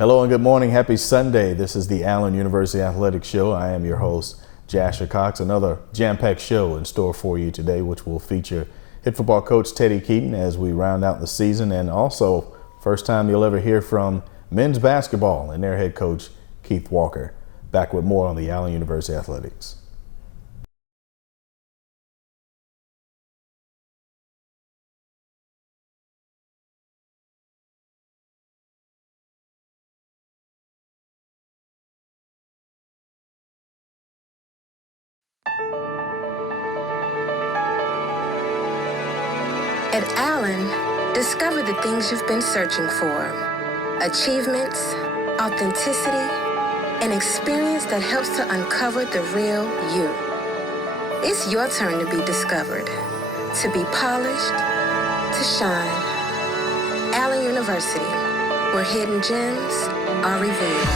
Hello and good morning. Happy Sunday. This is the Allen University Athletics Show. I am your host, Jasher Cox. Another jam-packed show in store for you today, which will feature head football coach Teddy Keaton as we round out the season, and also first time you'll ever hear from men's basketball and their head coach, Keith Walker. Back with more on the Allen University Athletics. At Allen, discover the things you've been searching for. Achievements, authenticity, an experience that helps to uncover the real you. It's your turn to be discovered, to be polished, to shine. Allen University, where hidden gems are revealed.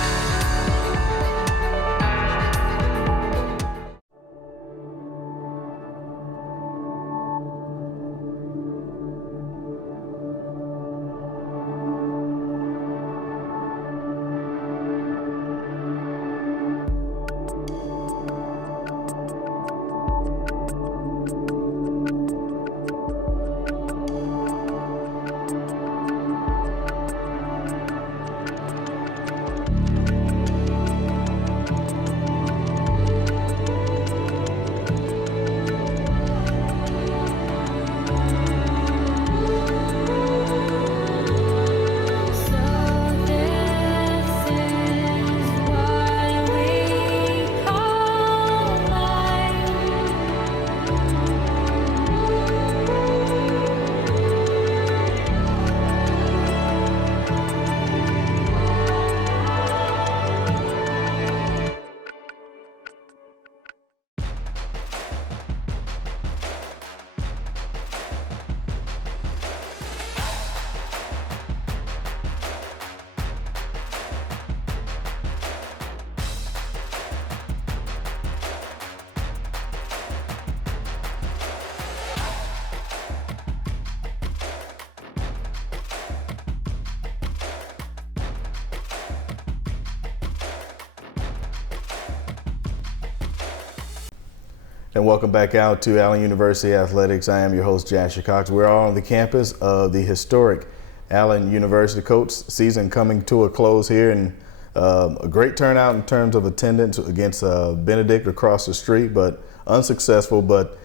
And welcome back out to Allen University Athletics. I am your host, Jasher Cox. We're all on the campus of the historic Allen University. Coach, season coming to a close here, and a great turnout in terms of attendance against Benedict across the street, but unsuccessful. But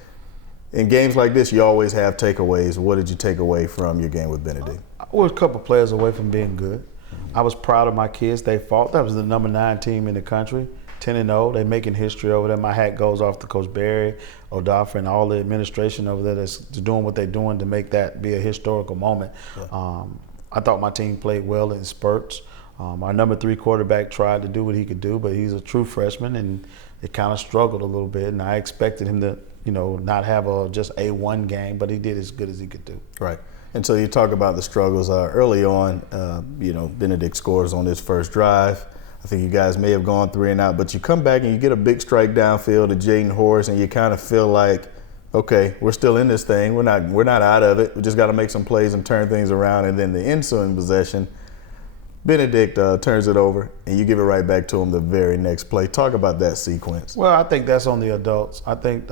in games like this, you always have takeaways. What did you take away from your game with Benedict? I was a couple players away from being good. I was proud of my kids. They fought. That was the number 9 team in the country. 10-0, they're making history over there. My hat goes off to Coach Barry, O'Doffer, and all the administration over there that's doing what they're doing to make that be a historical moment. Yeah. I thought my team played well in spurts. Our number 3 quarterback tried to do what he could do, but he's a true freshman, and it kind of struggled a little bit. And I expected him to, not have just a one game, but he did as good as he could do. Right. And so you talk about the struggles early on. Benedict scores on his first drive. I think you guys may have gone 3 and out, but you come back and you get a big strike downfield to Jaden Horace, and you kind of feel like, okay, we're still in this thing. We're not out of it. We just got to make some plays and turn things around. And then the ensuing possession, Benedict turns it over, and you give it right back to him the very next play. Talk about that sequence. Well, I think that's on the adults. I think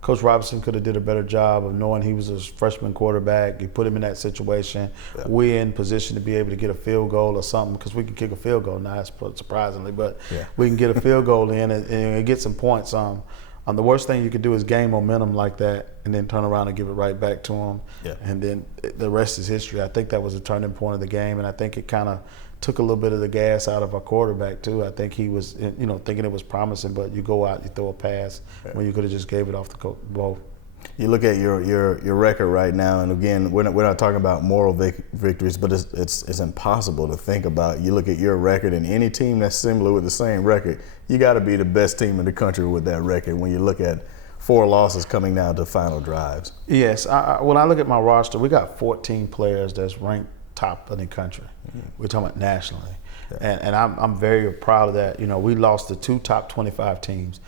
Coach Robinson could have did a better job of knowing he was a freshman quarterback. He put him in that situation. Yeah. We're in position to be able to get a field goal or something, because we can kick a field goal now, surprisingly, but yeah, we can get a field goal in and get some points. The worst thing you could do is gain momentum like that and then turn around and give it right back to him. Yeah. And then the rest is history. I think that was a turning point of the game, and I think it kind of took a little bit of the gas out of our quarterback too. I think he was, thinking it was promising, but you go out, you throw a pass when you could have just gave it off the ball. You look at your record right now, and again, we're not talking about moral victories, but it's impossible to think about. You look at your record, and any team that's similar with the same record, you got to be the best team in the country with that record. When you look at 4 losses coming down to final drives. Yes, when I look at my roster, we got 14 players that's ranked top in the country. Mm-hmm. We're talking about nationally. Yeah. And I'm very proud of that. We lost the 2 top 25 teams.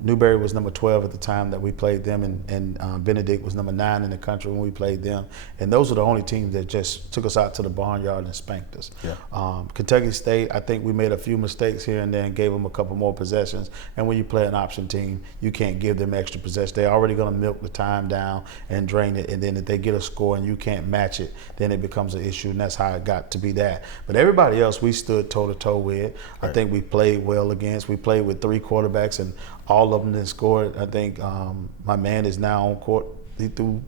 Newberry was number 12 at the time that we played them, and Benedict was number 9 in the country when we played them. And those are the only teams that just took us out to the barnyard and spanked us. Yeah. Kentucky State, I think we made a few mistakes here and there and gave them a couple more possessions. And when you play an option team, you can't give them extra possessions. They're already going to milk the time down and drain it. And then if they get a score and you can't match it, then it becomes an issue. And that's how it got to be that. But everybody else we stood toe-to-toe with. Right. I think we played well against. We played with 3 quarterbacks, and all of them that scored. I think my man is now on court. He threw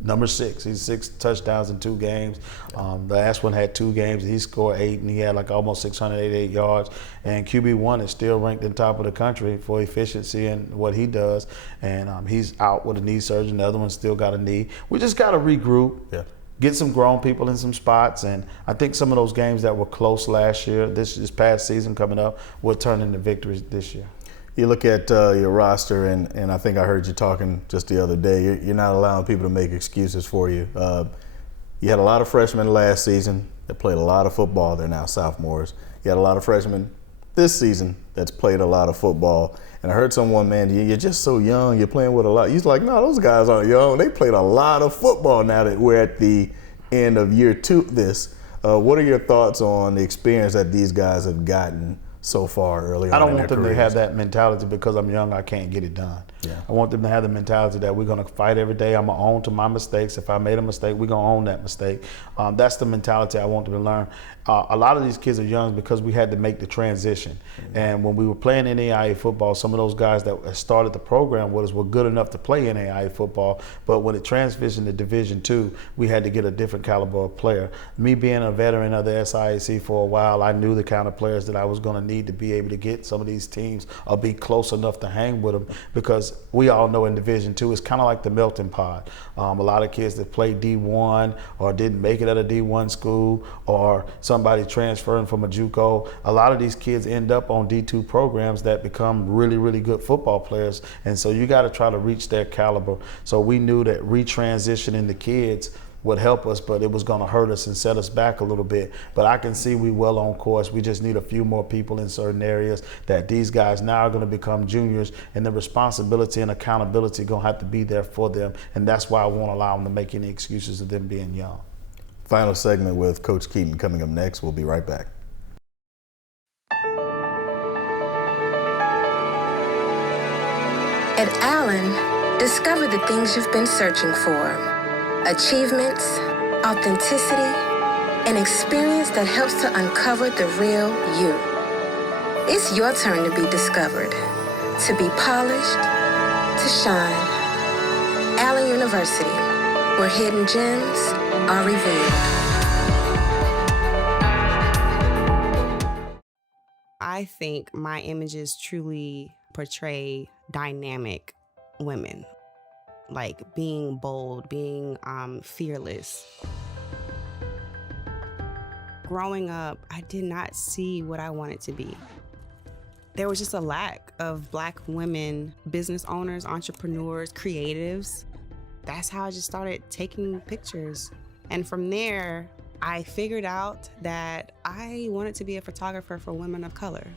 number 6. He's 6 touchdowns in 2 games. The last one had 2 games. He scored 8, and he had like almost 688 yards. And QB1 is still ranked in top of the country for efficiency and what he does. And he's out with a knee surgery. The other one still got a knee. We just got to regroup. Yeah. Get some grown people in some spots, and I think some of those games that were close last year, this past season coming up, will turn into victories this year. You look at your roster, and I think I heard you talking just the other day. You're not allowing people to make excuses for you. You had a lot of freshmen last season that played a lot of football. They're now sophomores. You had a lot of freshmen this season that's played a lot of football. And I heard someone, man, you're just so young. You're playing with a lot. He's like, no, those guys aren't young. They played a lot of football now that we're at the end of year 2 this. What are your thoughts on the experience that these guys have gotten so far early on? I don't want them to have that mentality because I'm young, I can't get it done. Yeah. I want them to have the mentality that we're going to fight every day. I'm going to own to my mistakes. If I made a mistake, we're going to own that mistake. That's the mentality I want them to learn. A lot of these kids are young because we had to make the transition. Mm-hmm. And when we were playing NAIA football, some of those guys that started the program with us were good enough to play NAIA football. But when it transitioned to Division II, we had to get a different caliber of player. Me being a veteran of the SIAC for a while, I knew the kind of players that I was going to need to be able to get some of these teams or be close enough to hang with them, because we all know in Division II it's kind of like the melting pot. A lot of kids that play D1 or didn't make it at a D1 school, or somebody transferring from a JUCO, a lot of these kids end up on D2 programs that become really, really good football players. And so you got to try to reach their caliber. So we knew that retransitioning the kids would help us, but it was going to hurt us and set us back a little bit. But I can see we well on course. We just need a few more people in certain areas, that these guys now are going to become juniors, and the responsibility and accountability going to have to be there for them. And that's why I won't allow them to make any excuses of them being young. Final segment with Coach Keaton coming up next. We'll be right back. At Allen, discover the things you've been searching for. Achievements, authenticity, an experience that helps to uncover the real you. It's your turn to be discovered, to be polished, to shine. Allen University, where hidden gems are revealed. I think my images truly portray dynamic women. Like being bold, being fearless. Growing up, I did not see what I wanted to be. There was just a lack of Black women, business owners, entrepreneurs, creatives. That's how I just started taking pictures. And from there, I figured out that I wanted to be a photographer for women of color.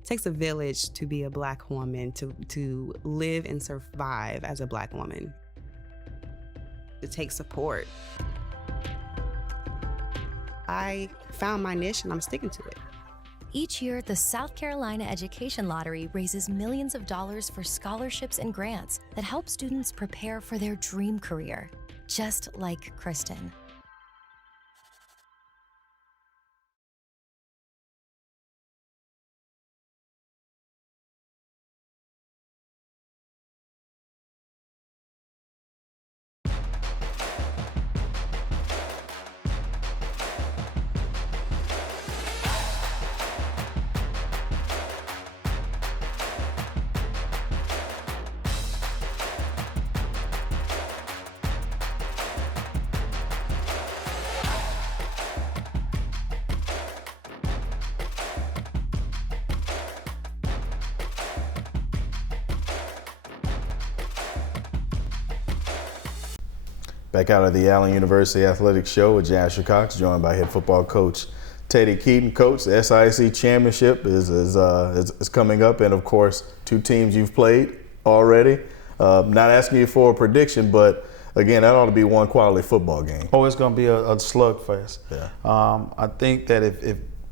It takes a village to be a Black woman, to live and survive as a Black woman. It takes support. I found my niche and I'm sticking to it. Each year, the South Carolina Education Lottery raises millions of dollars for scholarships and grants that help students prepare for their dream career, just like Kristen. Back out of the Allen University Athletics Show with Jasher Cox, joined by head football coach Teddy Keaton, coach. The SIAC championship is coming up, and of course, 2 teams you've played already. Not asking you for a prediction, but again, that ought to be one quality football game. Oh, it's going to be a slugfest. Yeah. I think that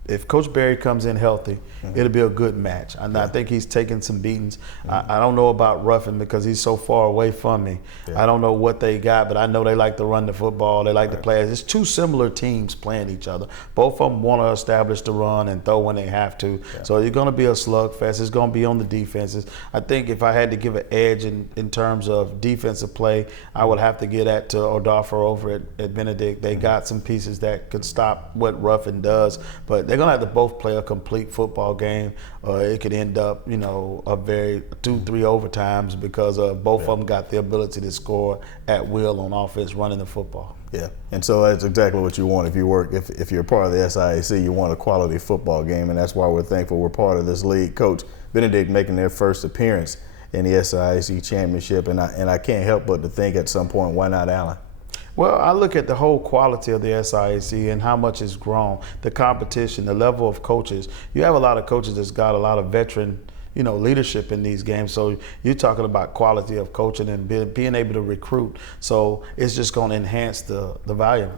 if Coach Berry comes in healthy, it'll be a good match. I think he's taking some beatings. I don't know about Ruffin because he's so far away from me. I don't know what they got, but I know they like to run the football. They like to play. It's 2 similar teams playing each other. Both of them want to establish the run and throw when they have to. So it's going to be a slugfest. It's going to be on the defenses. I think if I had to give an edge in terms of defensive play, I would have to get that to Odafer over at Benedict. They got some pieces that could stop what Ruffin does, but they're going to have to both play a complete football game. It could end up, a very 2-3 overtimes because both of them got the ability to score at will on offense running the football. Yeah, and so that's exactly what you want. If you're part of the SIAC, you want a quality football game, and that's why we're thankful we're part of this league. Coach Benedict making their first appearance in the SIAC championship, and I can't help but to think at some point, why not Allen? Well, I look at the whole quality of the SIAC and how much it's grown, the competition, the level of coaches. You have a lot of coaches that's got a lot of veteran, leadership in these games. So you're talking about quality of coaching and being able to recruit. So it's just going to enhance the volume.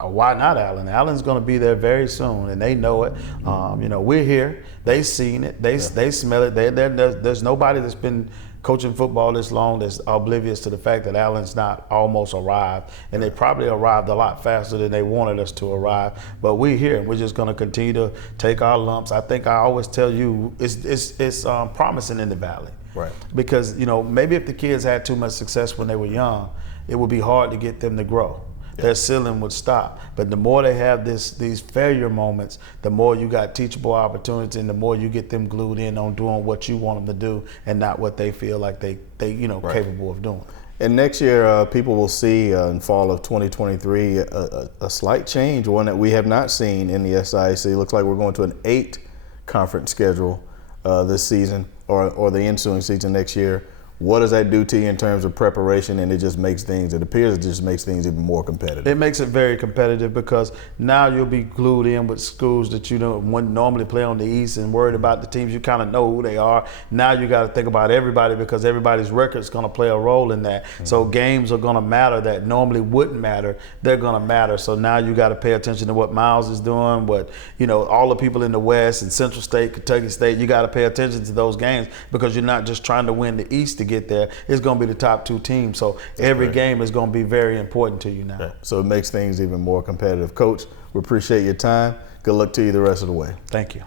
Why not Allen? Allen's going to be there very soon, and they know it. We're here. They've seen it. They smell it. There's nobody that's been coaching football this long that's oblivious to the fact that Allen's not almost arrived, and they probably arrived a lot faster than they wanted us to arrive. But we're here, and we're just going to continue to take our lumps. I think I always tell you it's promising in the Valley, right? Because maybe if the kids had too much success when they were young, it would be hard to get them to grow. Their ceiling would stop. But the more they have these failure moments, the more you got teachable opportunity, and the more you get them glued in on doing what you want them to do and not what they feel like they capable of doing. And next year, people will see in fall of 2023 a slight change, one that we have not seen in the SIAC. It looks like we're going to an 8 conference schedule this season or the ensuing season next year. What does that do to you in terms of preparation? And it appears it just makes things even more competitive. It makes it very competitive because now you'll be glued in with schools that you wouldn't normally play on the East and worried about the teams. You kind of know who they are. Now you got to think about everybody because everybody's record is going to play a role in that. Mm-hmm. So games are going to matter that normally wouldn't matter. They're going to matter. So now you got to pay attention to what Miles is doing, what all the people in the West and Central State, Kentucky State. You got to pay attention to those games because you're not just trying to win the East to get there. It's going to be the top 2 teams. So every game is going to be very important to you now. Yeah. So it makes things even more competitive. Coach, we appreciate your time. Good luck to you the rest of the way. Thank you.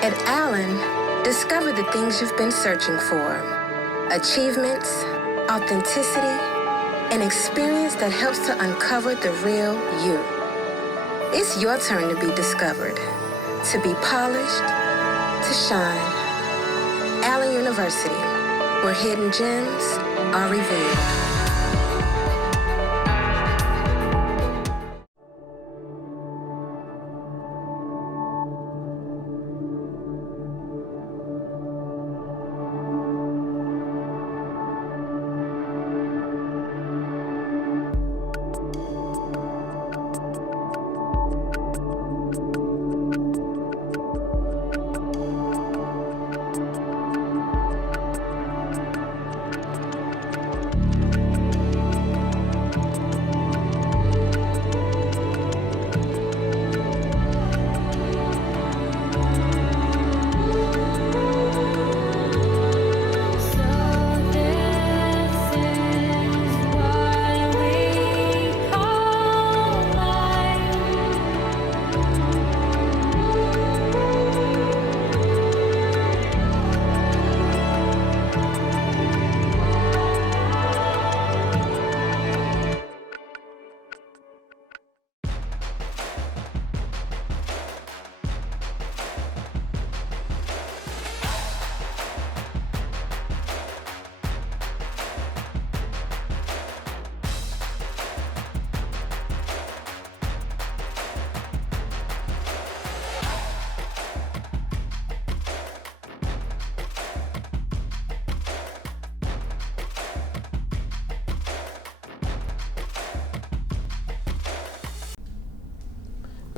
At Allen, discover the things you've been searching for. Achievements, authenticity, an experience that helps to uncover the real you. It's your turn to be discovered, to be polished, to shine. Allen University, where hidden gems are revealed.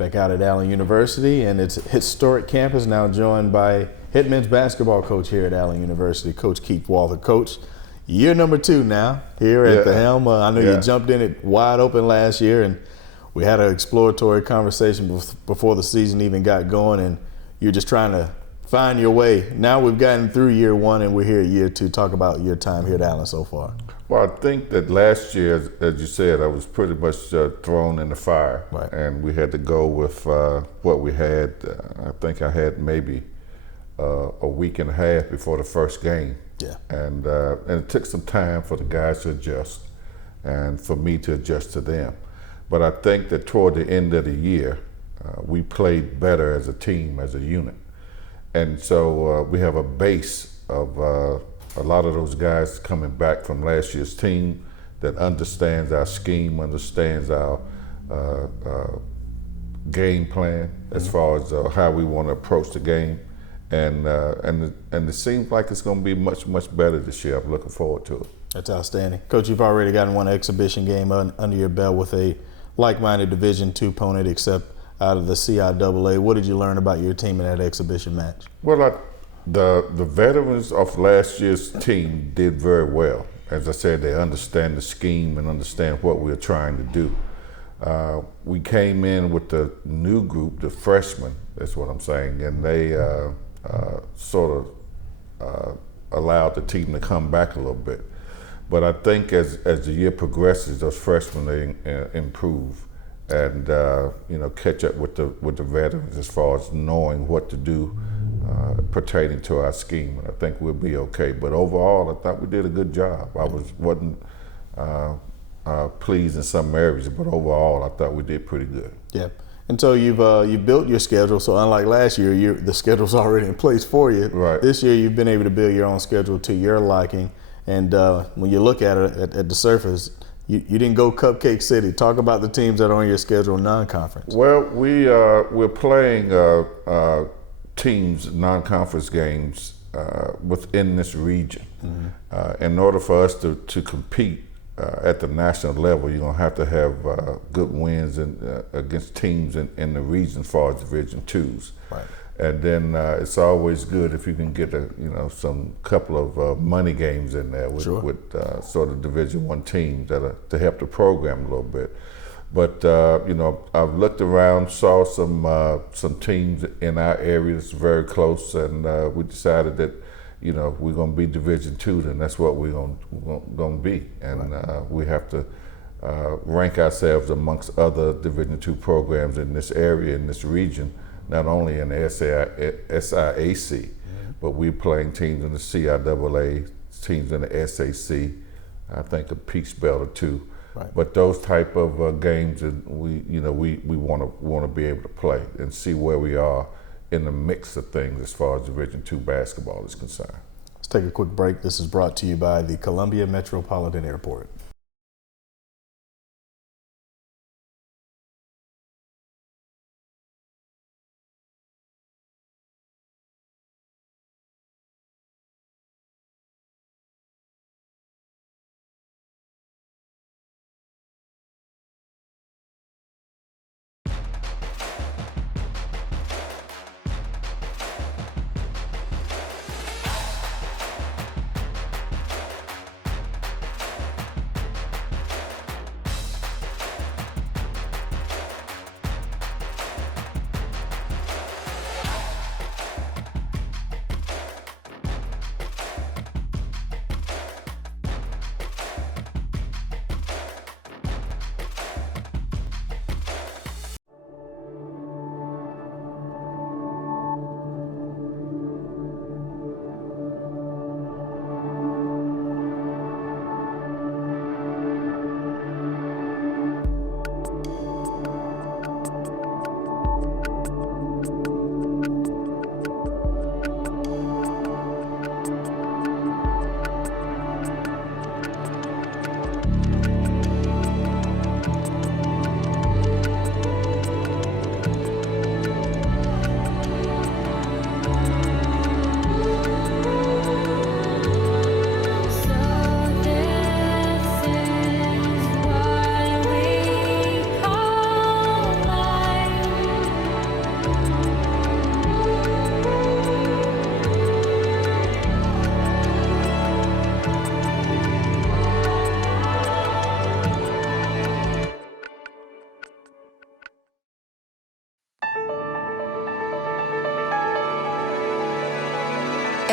back out at Allen University, and its historic campus now joined by head men's basketball coach here at Allen University, Coach Keith Walther. Coach, year number 2 now here at the helm. I know you jumped in it wide open last year, and we had an exploratory conversation before the season even got going, and you're just trying to find your way. Now we've gotten through year 1, and we're here at year 2. Talk about your time here at Allen so far. Well, I think that last year, as you said, I was pretty much thrown in the fire, right. And we had to go with what we had. I think I had maybe a week and a half before the first game. Yeah. And it took some time for the guys to adjust and for me to adjust to them. But I think that toward the end of the year, we played better as a team, as a unit. And so we have a base of a lot of those guys coming back from last year's team that understands our scheme, understands our game plan as far as how we want to approach the game. And it seems like it's going to be much, much better this year. I'm looking forward to it. That's outstanding. Coach, you've already gotten one exhibition game under your belt with a like-minded Division II opponent, except out of the CIAA. What did you learn about your team in that exhibition match? Well, the veterans of last year's team did very well. As I said, they understand the scheme and understand what we're trying to do. We came in with the new group, the freshmen, that's what I'm saying, and they sort of allowed the team to come back a little bit. But I think as the year progresses, those freshmen, they improve and catch up with the veterans as far as knowing what to do pertaining to our scheme. And I think we'll be okay. But overall, I thought we did a good job. I wasn't pleased in some areas, but overall, I thought we did pretty good. Yeah. And so you've built your schedule. So unlike last year, the schedule's already in place for you. Right. This year, you've been able to build your own schedule to your liking. And when you look at it at the surface, you didn't go Cupcake City. Talk about the teams that are on your schedule non-conference. Well, we're playing teams, non-conference games within this region. Mm-hmm. In order for us to compete at the national level, you're going to have good wins against teams in the region as far as Division IIs. Right. And then it's always good if you can get some couple of money games in there with sort of Division I teams to help the program a little bit. But I've looked around, saw some teams in our area that's very close, and we decided that we're going to be Division II, then that's what we're going to be, and we have to rank ourselves amongst other Division II programs in this area, in this region. Not only in the SIAC, but we're playing teams in the CIAA, teams in the SAC, I think a Peach Belt or two. Right. But those type of games, we want to be able to play and see where we are in the mix of things as far as Division II basketball is concerned. Let's take a quick break. This is brought to you by the Columbia Metropolitan Airport.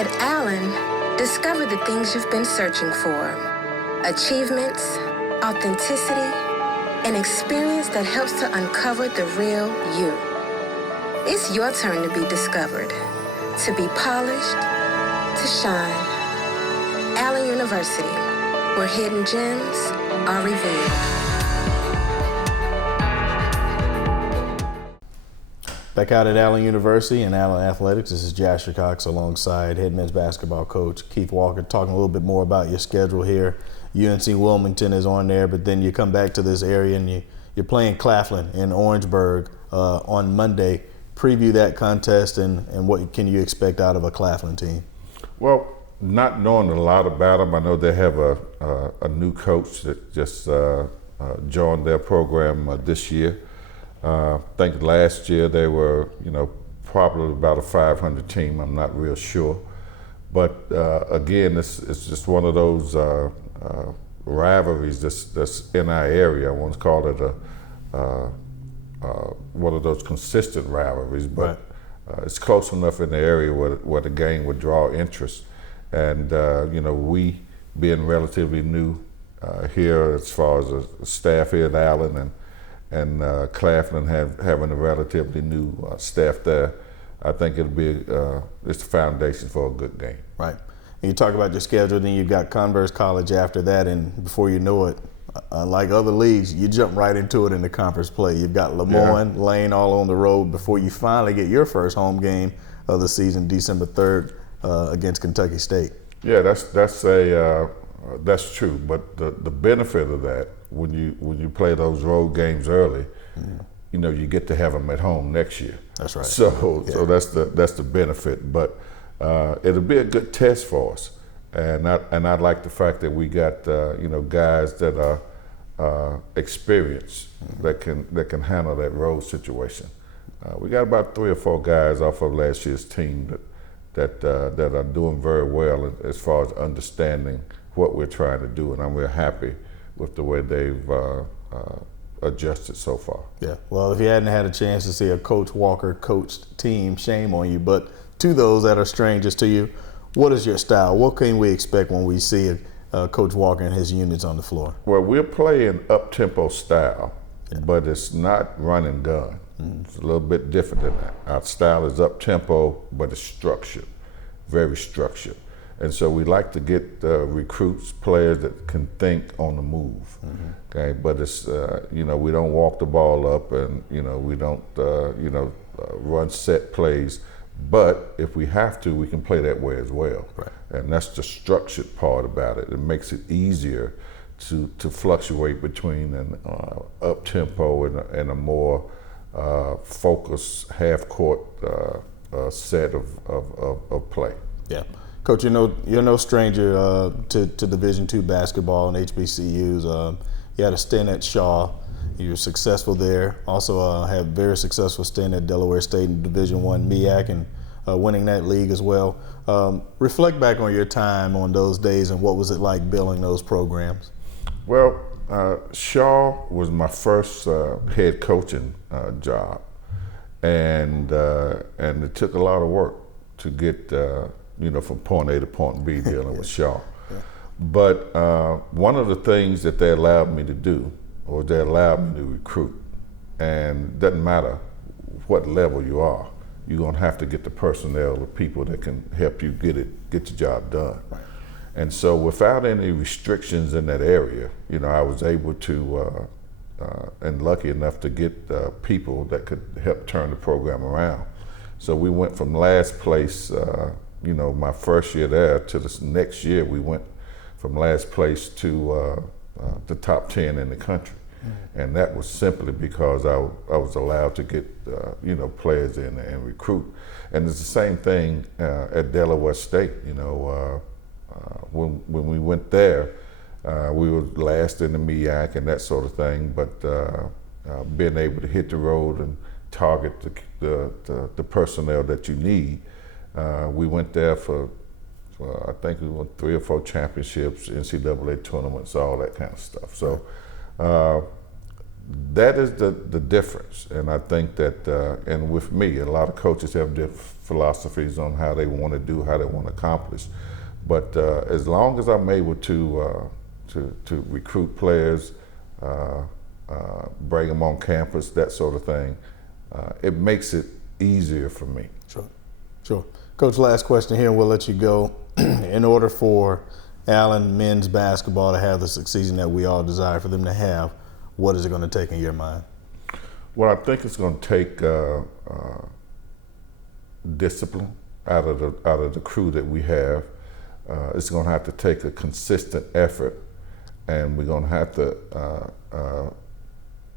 At Allen, discover the things you've been searching for. Achievements, authenticity, an experience that helps to uncover the real you. It's your turn to be discovered, to be polished, to shine. Allen University, where hidden gems are revealed. Back out at Allen University and Allen Athletics, this is Jasher Cox alongside head men's basketball coach Keith Walker, talking a little bit more about your schedule here. UNC Wilmington is on there, but then you come back to this area and you're playing Claflin in Orangeburg on Monday. Preview that contest and what can you expect out of a Claflin team? Well, not knowing a lot about them, I know they have a new coach that just joined their program this year. I think last year they were, probably about a 500 team. I'm not real sure, but again, it's just one of those rivalries that's in our area. I once called it one of those consistent rivalries, but it's close enough in the area where the game would draw interest. And we being relatively new here as far as the staff here at Allen and Claflin having a relatively new staff there, I think it'll be it's the foundation for a good game. Right. And you talk about your schedule, then you've got Converse College after that, and before you know it, like other leagues, you jump right into it in the conference play. You've got Lemoyne, Lane all on the road before you finally get your first home game of the season, December 3rd, against Kentucky State. Yeah, that's true. But the benefit of that, when you play those road games early, you get to have them at home next year. That's right. So that's the benefit. But it'll be a good test for us, and I like the fact that we got guys that are experienced that can handle that road situation. We got about 3 or 4 guys off of last year's team that are doing very well as far as understanding what we're trying to do, and I'm real happy with the way they've adjusted so far. Yeah, well, if you hadn't had a chance to see a Coach Walker coached team, shame on you. But to those that are strangers to you, what is your style? What can we expect when we see Coach Walker and his units on the floor? Well, we're playing up-tempo style, but it's not run and gun. It's a little bit different than that. Our style is up-tempo, but it's structured, very structured. And so we like to get recruits, players that can think on the move. Okay, but it's we don't walk the ball up, and we don't run set plays. But if we have to, we can play that way as well. Right. And that's the structured part about it. It makes it easier to fluctuate between an up tempo and a more focused half court set of play. Yeah. Coach, you're no stranger to Division II basketball and HBCUs. You had a stint at Shaw. You were successful there. Also had a very successful stint at Delaware State in Division I MEAC and winning that league as well. Reflect back on your time on those days and what was it like building those programs? Well, Shaw was my first head coaching job, and it took a lot of work to get from point A to point B dealing with Shaw. Yeah. But one of the things that they allowed me to do was they allowed me to recruit, and it doesn't matter what level you are, you're gonna have to get the personnel, the people that can help you get the job done. Right. And so without any restrictions in that area, I was able to, and lucky enough to get people that could help turn the program around. So we went from last place, my first year there, to this next year we went from last place to the top 10 in the country. And that was simply because I was allowed to get players in and recruit. And it's the same thing at Delaware State. When we went there, we were last in the MEAC and that sort of thing. But being able to hit the road and target the personnel that you need, we went there for I think we won 3 or 4 championships, NCAA tournaments, all that kind of stuff. So. That is the difference, and I think that, and with me, a lot of coaches have philosophies on how they want to do, how they want to accomplish. But as long as I'm able to recruit players, bring them on campus, that sort of thing, it makes it easier for me. Sure. Coach, last question here, and we'll let you go. In order for Allen men's basketball to have the season that we all desire for them to have, what is it going to take in your mind? Well, I think it's going to take discipline out of the crew that we have. It's going to have to take a consistent effort, and we're going to have to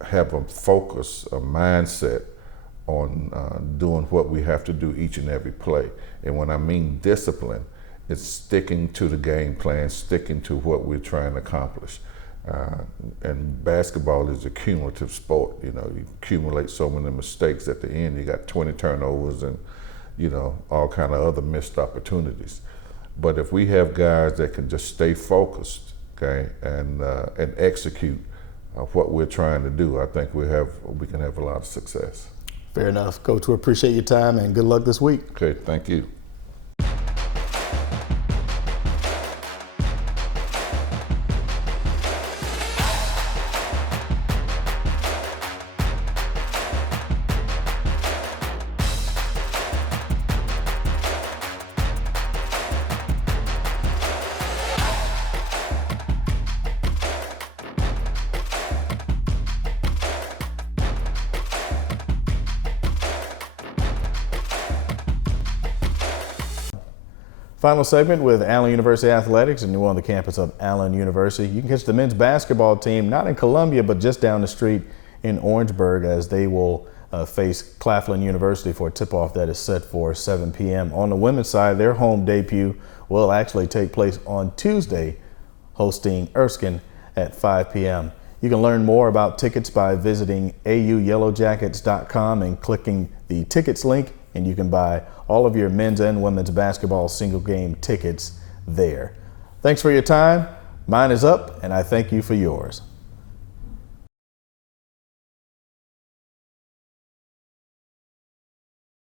have a focus, a mindset on doing what we have to do each and every play. And when I mean discipline, it's sticking to the game plan, sticking to what we're trying to accomplish. And basketball is a cumulative sport. You know, you accumulate so many mistakes at the end. You got 20 turnovers and, you know, all kind of other missed opportunities. But if we have guys that can just stay focused, okay, and execute what we're trying to do, I think we can have a lot of success. Fair enough. Coach, we appreciate your time and good luck this week. Okay, thank you. Final segment with Allen University Athletics and on the campus of Allen University. You can catch the men's basketball team not in Columbia, but just down the street in Orangeburg as they will face Claflin University for a tip-off that is set for 7 p.m. On the women's side, their home debut will actually take place on Tuesday, hosting Erskine at 5 p.m. You can learn more about tickets by visiting auyellowjackets.com and clicking the tickets link, and you can buy all of your men's and women's basketball single game tickets there. Thanks for your time. Mine is up, and I thank you for yours.